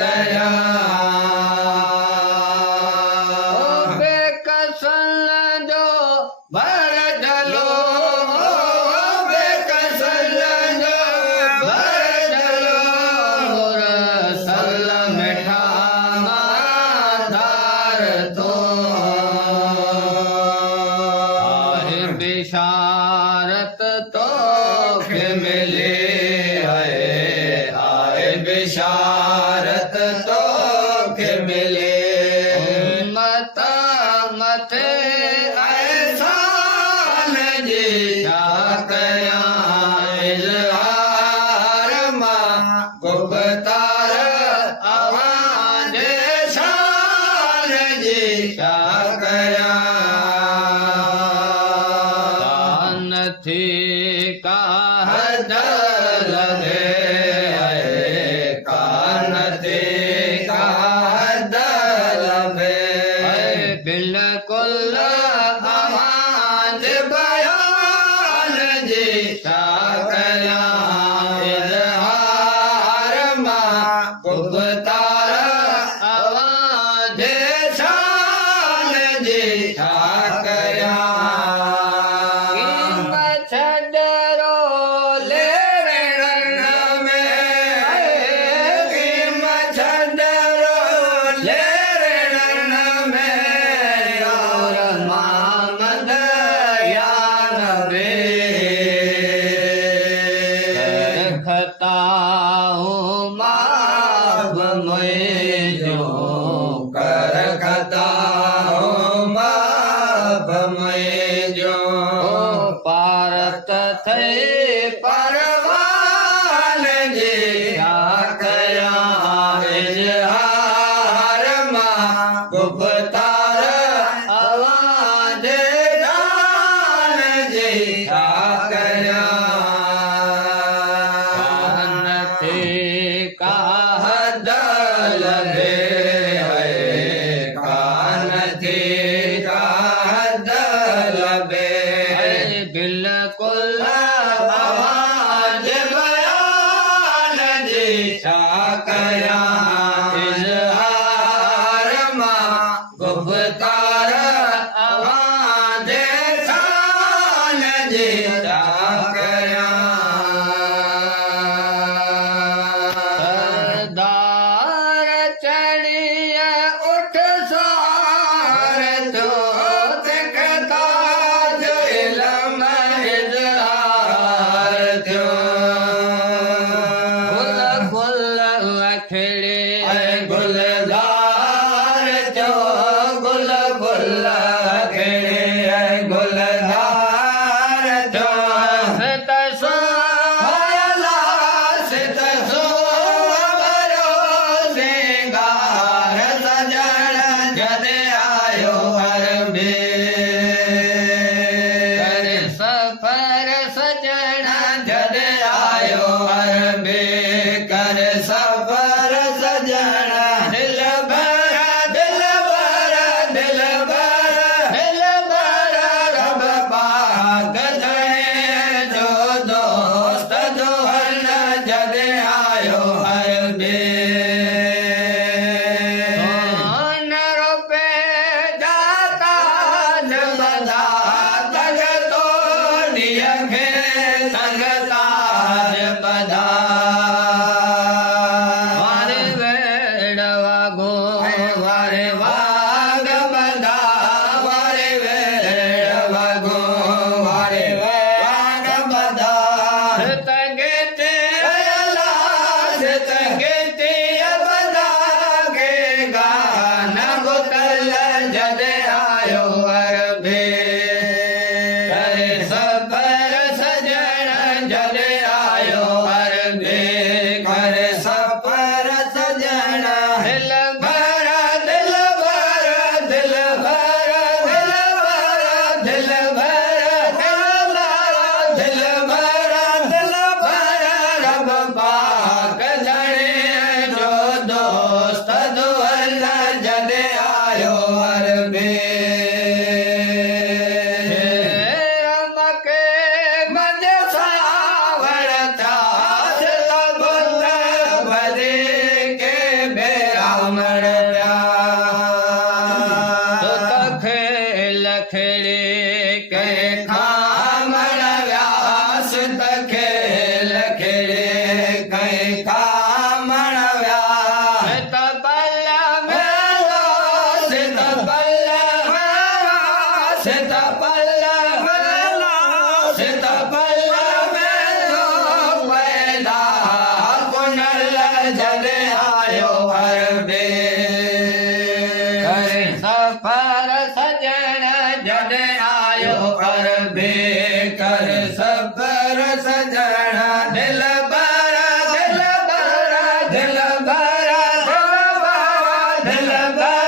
कया बेकसल जो भर चलो बेकसल जो भर चलो सल मिठा धार तो आहे बिशारत तो के मिले आए बिशारत तो के मिले मत मथे ऐसा जी क्या कया इजहार माँ गुप्तार आवाज शान जी क्या कया कान थी काह दल कान ते का दल बिल्कुल आवाज बयान जी कया इजहार माँ गुप्तार आवाज शान जी कया छडरो ले रण में कीम छंदरो ले रण में और मामद यान बे खता हूँ माफ मैं जो कर खता हो माफ में जो पारत थे परवान जी क्या कया इजहार माँ गुप्तार आवाज दान जी क्या कया कान थे काह दल कान थी का दल बिल्कुल आवाज बयान जी कया इजहार माँ गुप्तार आवाज शान जी कया सरदार चढ़िया उठ सार तो दिखता जो इल्म इजहार थो फुल फुल अखड़े गुलदार जो गुल गुल खेड़े गुलदार जो तसो भयला सित सो भरो सिंगार सजण जद आयो अरबे कर सफर सजण जद आयो अरबे कर सफर सजण दिल भर दिल भर दिल भर सफर सजण जद आयो अरबे कर सफर सजना दिल बरा दिल बरा दिल बरा दिल बरा दिल बरा